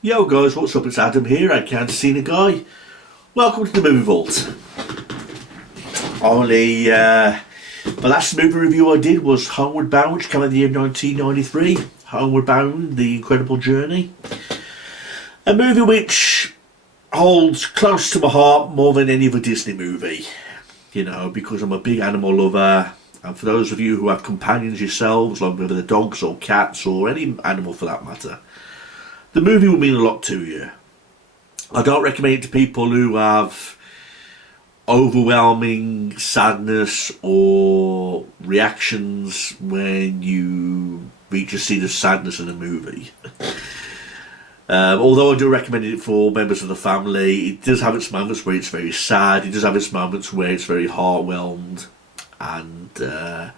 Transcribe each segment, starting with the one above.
Yo guys, what's up? It's Adam here, I can't see the guy. Welcome to the Movie Vault. The last movie review I did was Homeward Bound, which came out in the year 1993. Homeward Bound, The Incredible Journey. A movie which holds close to my heart more than any other Disney movie. You know, because I'm a big animal lover. And for those of you who have companions yourselves, like whether they're dogs or cats or any animal for that matter, the movie will mean a lot to you. I don't recommend it to people who have overwhelming sadness or reactions when you reach a scene of sadness in a movie. Although I do recommend it for members of the family, it does have its moments where it's very sad, it does have its moments where it's very heartwhelmed. And the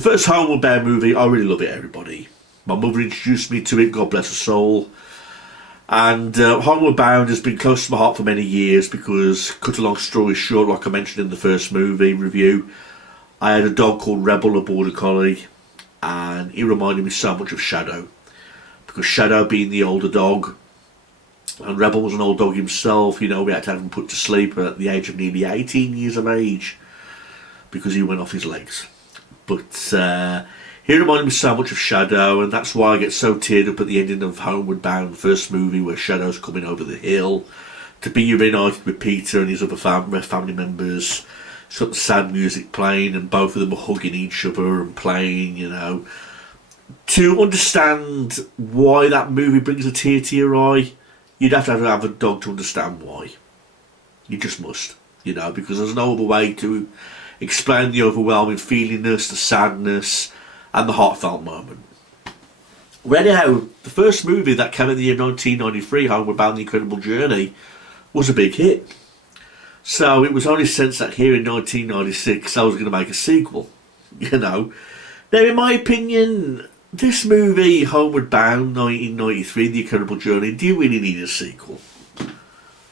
first Homeward Bound movie, I really love it, everybody. My mother introduced me to it, God bless her soul. And Homeward Bound has been close to my heart for many years because, cut a long story short, like I mentioned in the first movie review, I had a dog called Rebel, a border collie, and he reminded me so much of Shadow. Because Shadow being the older dog, and Rebel was an old dog himself, you know, we had to have him put to sleep at the age of nearly 18 years of age because he went off his legs. But he reminded me so much of Shadow, and that's why I get so teared up at the ending of Homeward Bound, first movie, where Shadow's coming over the hill to be reunited with Peter and his other family members. It's got the sad music playing, and both of them are hugging each other and playing, you know. To understand why that movie brings a tear to your eye, you'd have to have a dog to understand why. You just must, you know, because there's no other way to explain the overwhelming feelingness, the sadness, and the heartfelt moment. Well, anyhow, the first movie that came in the year 1993, Homeward Bound: The Incredible Journey, was a big hit. So it was only since that here in 1996 I was going to make a sequel, you know. Now, in my opinion, this movie, Homeward Bound 1993, The Incredible Journey, do you really need a sequel?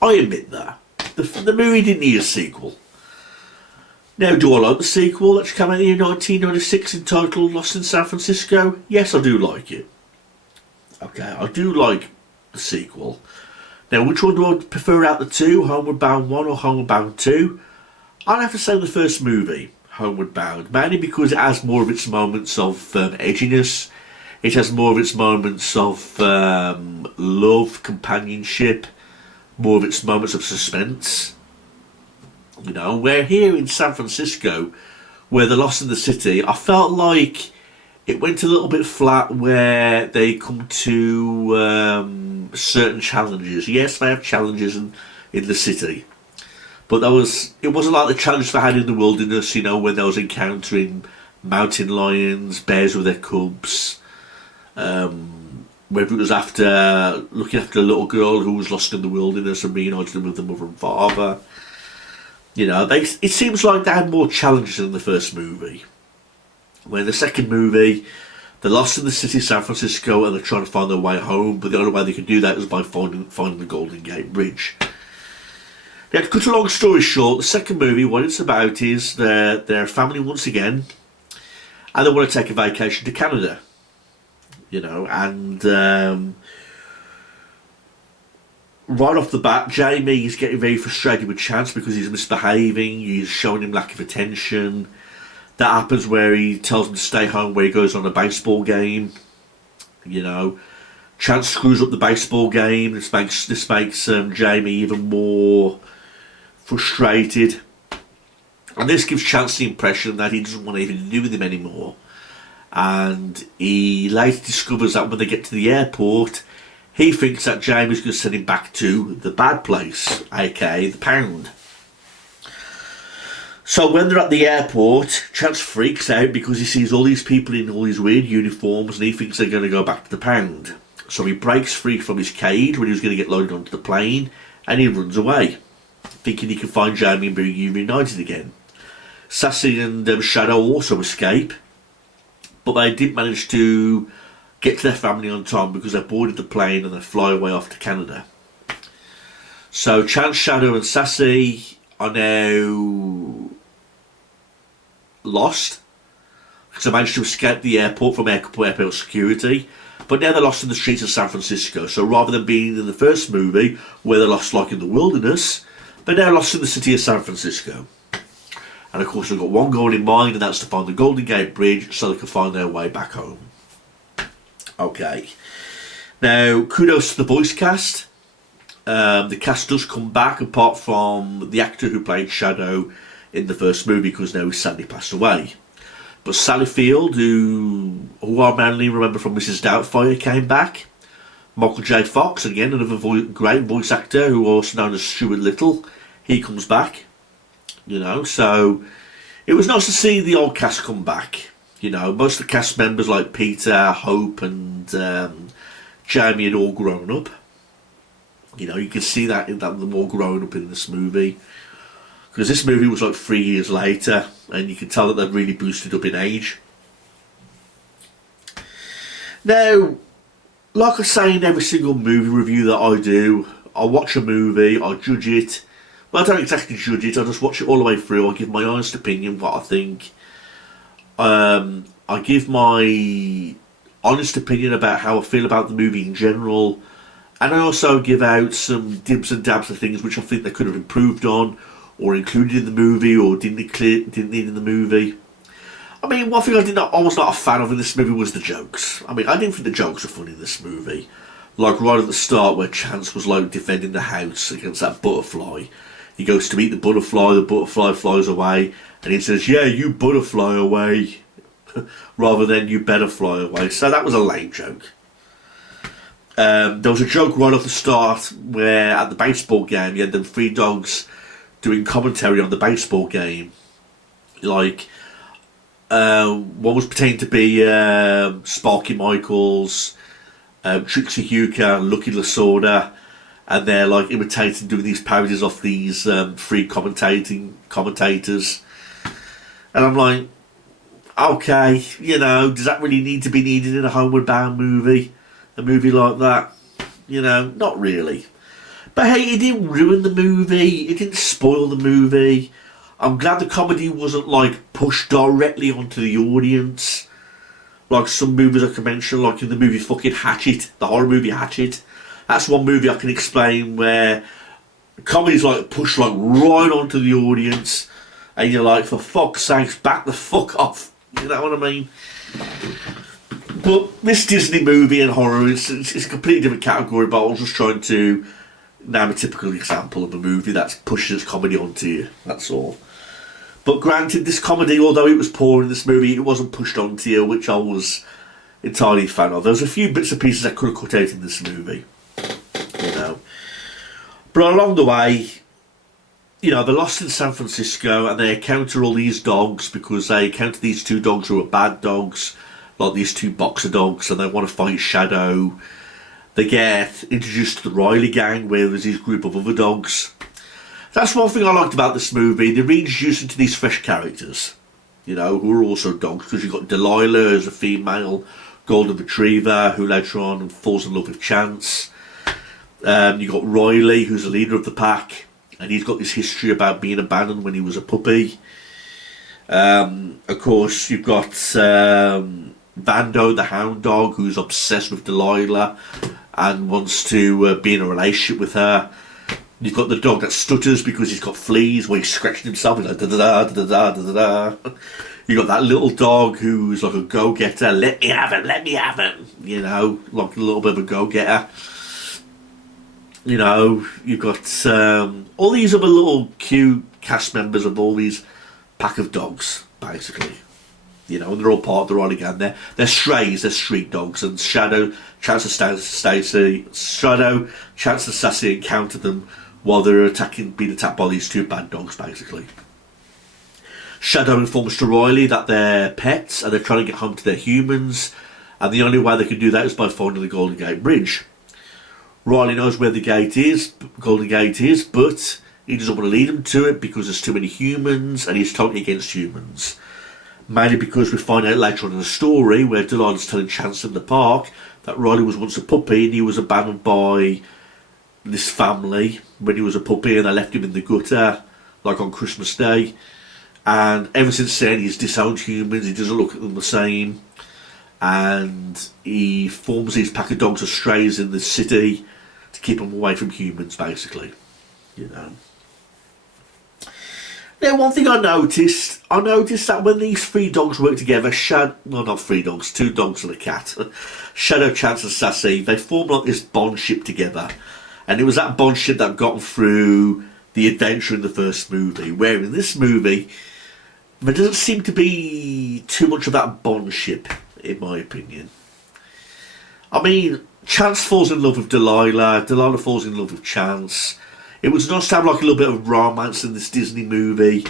I admit that. The movie didn't need a sequel. Now, do I like the sequel that's come out in 1996 entitled Lost in San Francisco? Yes, I do like it. Okay, I do like the sequel. Now, which one do I prefer out of the two? Homeward Bound 1 or Homeward Bound 2? I'd have to say the first movie, Homeward Bound, mainly because it has more of its moments of edginess. It has more of its moments of love, companionship, more of its moments of suspense. You know, where here in San Francisco, where they're lost in the city, I felt like it went a little bit flat where they come to certain challenges. Yes, they have challenges in the city, but it wasn't like the challenge they had in the wilderness, you know, when they was encountering mountain lions, bears with their cubs, whether it was after looking after a little girl who was lost in the wilderness and reunited with the mother and father. You know, it seems like they had more challenges in the first movie. Where the second movie, they're lost in the city of San Francisco and they're trying to find their way home, but the only way they can do that is by finding the Golden Gate Bridge. Now, to cut a long story short, the second movie, what it's about is their family once again, and they want to take a vacation to Canada. You know, and right off the bat, Jamie is getting very frustrated with Chance because he's misbehaving, he's showing him lack of attention. That happens where he tells him to stay home where he goes on a baseball game. You know, Chance screws up the baseball game. This makes Jamie even more frustrated. And this gives Chance the impression that he doesn't want anything to do with him anymore. And he later discovers that when they get to the airport, he thinks that Jamie's going to send him back to the bad place, aka the Pound. So when they're at the airport, Chance freaks out because he sees all these people in all these weird uniforms and he thinks they're going to go back to the Pound. So he breaks free from his cage when he was going to get loaded onto the plane and he runs away, thinking he can find Jamie and be reunited again. Sassy and Shadow also escape, but they didn't manage to get to their family on time because they boarded the plane and they fly away off to Canada. So Chance, Shadow and Sassy are now lost because they managed to escape the airport from airport security. But now they're lost in the streets of San Francisco. So rather than being in the first movie, where they're lost like in the wilderness, they're now lost in the city of San Francisco. And of course they've got one goal in mind, and that's to find the Golden Gate Bridge so they can find their way back home. Okay. Now, kudos to the voice cast. The cast does come back, apart from the actor who played Shadow in the first movie, because now he's sadly passed away. But Sally Field, who I mainly remember from Mrs. Doubtfire, came back. Michael J. Fox, again, another great voice actor, who also known as Stuart Little, he comes back. You know, so it was nice to see the old cast come back. You know, most of the cast members like Peter, Hope, and Jamie had all grown up. You know, you can see that they're all grown up in this movie. Because this movie was like 3 years later, and you can tell that they've really boosted up in age. Now, like I say in every single movie review that I do, I watch a movie, I judge it. Well, I don't exactly judge it, I just watch it all the way through. I give my honest opinion, what I think. I give my honest opinion about how I feel about the movie in general. And I also give out some dibs and dabs of things which I think they could have improved on, or included in the movie, or didn't need in the movie. I mean, one thing I was not a fan of in this movie was the jokes. I mean, I didn't think the jokes were funny in this movie. Like right at the start where Chance was like defending the house against that butterfly. He goes to eat the butterfly flies away, and he says, "Yeah, you butterfly away," rather than "you better fly away." So that was a lame joke. There was a joke right off the start where at the baseball game you had them three dogs doing commentary on the baseball game. Like, one was pretending to be Sparky Michaels, Trixie Huker, Lucky Lasorda, and they're like imitating, doing these parodies off these three commentators. And I'm like, okay, you know, does that really need to be needed in a Homeward Bound movie? A movie like that? You know, not really. But hey, it didn't ruin the movie, it didn't spoil the movie. I'm glad the comedy wasn't like pushed directly onto the audience, like some movies I can mention, like in the movie fucking Hatchet, the horror movie Hatchet. That's one movie I can explain where comedy's like pushed like right onto the audience, and you're like, for fuck's sakes, back the fuck off. You know what I mean? But this Disney movie and horror it's a completely different category, but I was just trying to name a typical example of a movie that pushes comedy onto you, that's all. But granted, this comedy, although it was poor in this movie, it wasn't pushed onto you, which I was entirely a fan of. There was a few bits and pieces I could have cut out in this movie, you know. But along the way, you know, they're lost in San Francisco and they encounter all these dogs because they encounter these two dogs who are bad dogs, like these two boxer dogs, and they want to fight Shadow. They get introduced to the Riley gang, where there's this group of other dogs. That's one thing I liked about this movie. They reintroduced into these fresh characters, you know, who are also dogs, because you've got Delilah as a female golden retriever who later on falls in love with Chance. You've got Riley, who's the leader of the pack, and he's got this history about being abandoned when he was a puppy. Of course, you've got Vando, the hound dog, who's obsessed with Delilah and wants to be in a relationship with her. You've got the dog that stutters because he's got fleas, where he's scratching himself. He's like da da da da da da da. You got that little dog who's like a go-getter. Let me have him, let me have him. You know, like a little bit of a go-getter. You know, you've got all these other little cute cast members of all these pack of dogs, basically. You know, and they're all part of the Riley gang. They're strays, they're street dogs, and Shadow, Chance and Sassy encounter them while they're being attacked by these two bad dogs, basically. Shadow informs to Riley that they're pets and they're trying to get home to their humans, and the only way they can do that is by finding the Golden Gate Bridge. Riley knows where the Golden Gate is, but he doesn't want to lead them to it because there's too many humans, and he's totally against humans. Mainly because we find out later on in the story where Delilah's telling Chance in the park that Riley was once a puppy and he was abandoned by this family when he was a puppy, and they left him in the gutter, like on Christmas Day. And ever since then he's disowned humans, he doesn't look at them the same. and he forms these pack of dogs as strays in the city to keep them away from humans, basically. You know. Now, one thing I noticed that when these three dogs work together, well, not three dogs, two dogs and a cat, Shadow, Chance and Sassy, they form like this bond ship together. And it was that bond ship that got them through the adventure in the first movie, where in this movie, there doesn't seem to be too much of that bond ship, in my opinion. I mean, Chance falls in love with Delilah, Delilah falls in love with Chance. It was nice to have like a little bit of romance in this Disney movie,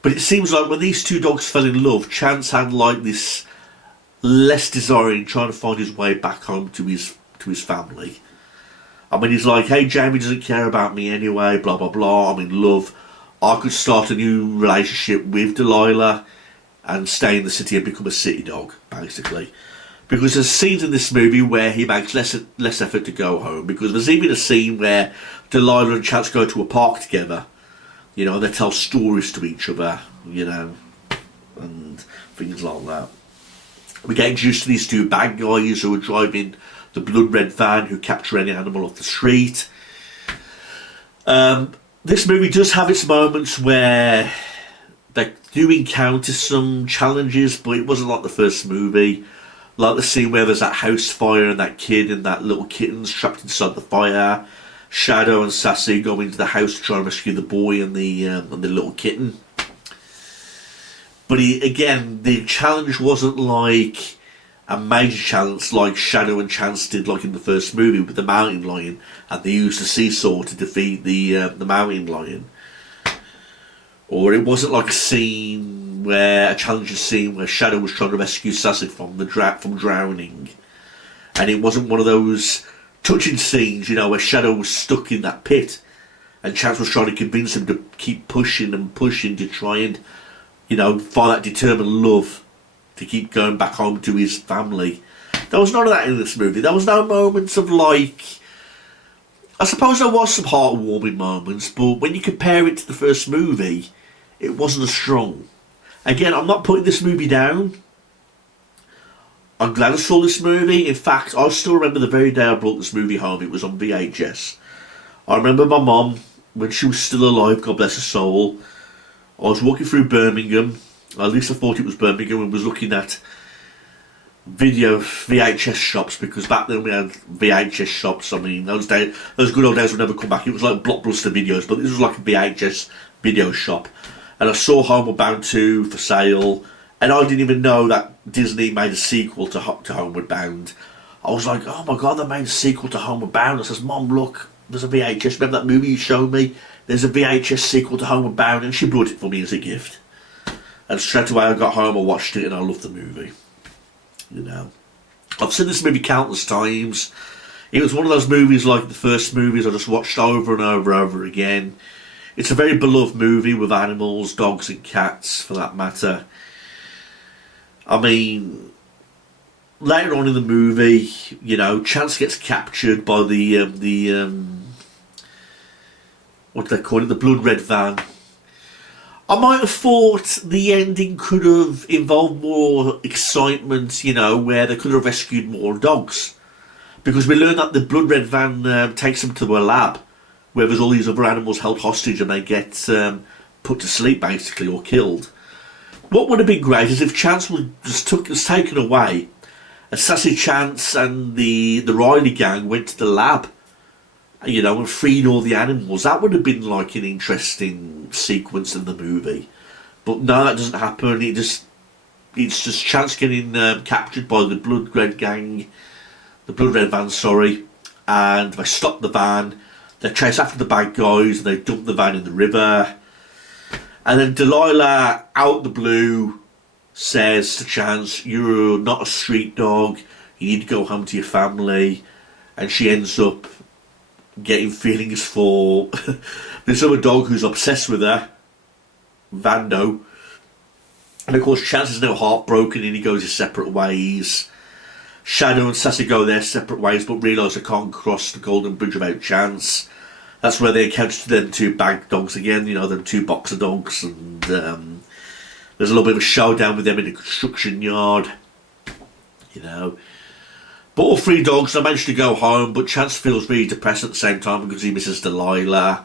but it seems like when these two dogs fell in love, Chance had like this less desire in trying to find his way back home to his family. I mean, he's like, hey, Jamie doesn't care about me anyway, blah blah blah, I'm in love. I could start a new relationship with Delilah and stay in the city and become a city dog, basically. Because there's scenes in this movie where he makes less effort to go home. Because there's even a scene where Delilah and Chance go to a park together. You know, they tell stories to each other, you know, and things like that. We get introduced to these two bad guys who are driving the blood red van who capture any animal off the street. This movie does have its moments where they do encounter some challenges, but it wasn't like the first movie. Like the scene where there's that house fire and that kid and that little kitten's trapped inside the fire. Shadow and Sassy go into the house to try and rescue the boy and the little kitten. But again, the challenge wasn't like a major challenge like Shadow and Chance did like in the first movie with the mountain lion, and they used the seesaw to defeat the mountain lion. Or it wasn't like a challenging scene where Shadow was trying to rescue Sassy from drowning, and it wasn't one of those touching scenes, you know, where Shadow was stuck in that pit, and Chance was trying to convince him to keep pushing and pushing to try and, you know, find that determined love to keep going back home to his family. There was none of that in this movie. There was no moments of like. I suppose there was some heartwarming moments, but when you compare it to the first movie, it wasn't as strong. Again, I'm not putting this movie down. I'm glad I saw this movie. In fact, I still remember the very day I brought this movie home. It was on VHS. I remember my mum, when she was still alive, God bless her soul, I was walking through Birmingham, at least I thought it was Birmingham, and was looking at VHS shops, because back then we had VHS shops. I mean, those good old days will never come back. It was like Blockbuster videos, but this was like a VHS video shop. And I saw Homeward Bound 2 for sale, and I didn't even know that Disney made a sequel to Homeward Bound. I was like, oh my god, they made a sequel to Homeward Bound. I says, Mum, look, there's a VHS. Remember that movie you showed me? There's a VHS sequel to Homeward Bound, and she brought it for me as a gift. And straight away I got home, I watched it, and I loved the movie. You know, I've seen this movie countless times. It was one of those movies like the first movies I just watched over and over and over again. It's a very beloved movie with animals, dogs and cats for that matter. I mean, later on in the movie, you know, Chance gets captured by the what do they call it, the blood red van. I might have thought the ending could have involved more excitement, you know, where they could have rescued more dogs. Because we learn that the blood red van takes them to a lab where there's all these other animals held hostage and they get put to sleep, basically, or killed. What would have been great is if Chance was taken away, and Sassy, Chance and the Riley gang went to the lab, you know, and freed all the animals. That would have been like an interesting sequence in the movie. But no, that doesn't happen. It's just Chance getting captured by the blood red gang, the blood red van, sorry, and they stop the van. They chase after the bad guys and they dump the van in the river. And then Delilah, out the blue, says to Chance, you're not a street dog, you need to go home to your family. And she ends up getting feelings for this other dog who's obsessed with her, Vando. And of course Chance is now heartbroken and he goes his separate ways. Shadow and Sassy go their separate ways but realise they can't cross the Golden Bridge without Chance. That's where they encounter them two bag dogs again, you know, them two boxer dogs, and there's a little bit of a showdown with them in a construction yard. you know. But all three dogs, they managed to go home, but Chance feels really depressed at the same time because he misses Delilah.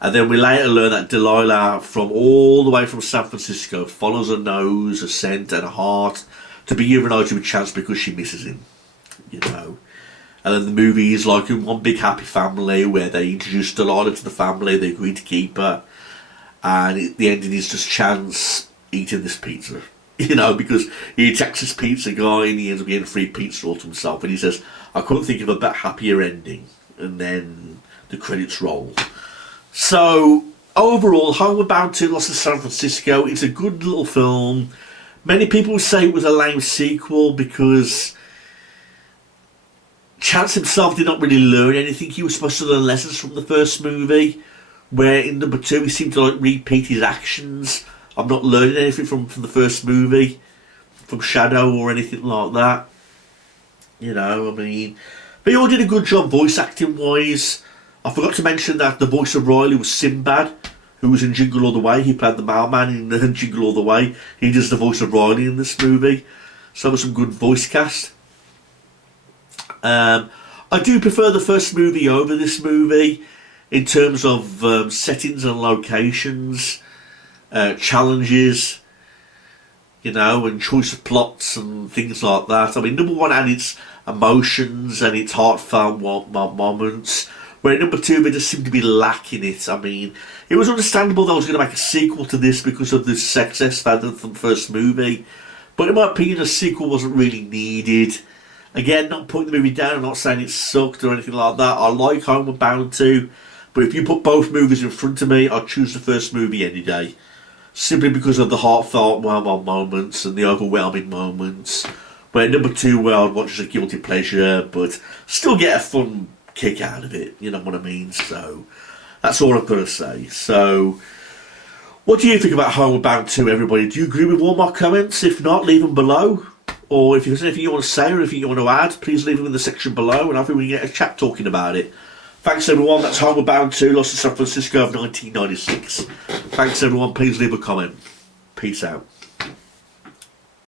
And then we later learn that Delilah, from all the way from San Francisco, follows a nose, a scent, and a heart to be reunited with Chance because she misses him, you know. And then the movie is like in one big happy family where they introduce Delilah to the family, they agree to keep her, and the ending is just Chance eating this pizza, you know, because he attacks this pizza guy and he ends up getting a free pizza all to himself, and he says, I couldn't think of a better, happier ending, and then the credits roll. So, overall, Homeward Bound 2 Lost in San Francisco, it's a good little film. Many people say it was a lame sequel because Chance himself did not really learn anything. He was supposed to learn lessons from the first movie, where in number 2 he seemed to like repeat his actions. I'm not learning anything from the first movie, from Shadow or anything like that. You know, I mean, they all did a good job voice acting wise. I forgot to mention that the voice of Riley was Sinbad, who was in Jingle All the Way. He played the mailman in Jingle All the Way. He does the voice of Riley in this movie. So there was some good voice cast. I do prefer the first movie over this movie in terms of settings and locations, challenges, you know, and choice of plots and things like that. I mean, number 1 had its emotions and its heartfelt moments, where number 2 they just seemed to be lacking it. I mean, it was understandable that I was going to make a sequel to this because of the success they had from the first movie, but in my opinion a sequel wasn't really needed. Again, not putting the movie down, I'm not saying it sucked or anything like that. I like Homeward Bound 2, but if you put both movies in front of me, I'd choose the first movie any day, simply because of the heartfelt moments and the overwhelming moments, where number 2, well, I'd watch as a guilty pleasure, but still get a fun kick out of it, you know what I mean? So that's all I've got to say. So what do you think about Homeward Bound 2, everybody? Do you agree with all my comments? If not, leave them below, or if there's anything you want to say or anything you want to add, please leave them in the section below, and I think we can get a chat talking about it. Thanks everyone. That's Homeward Bound 2 Lost in San Francisco of 1996. Thanks everyone. Please leave a comment. Peace out.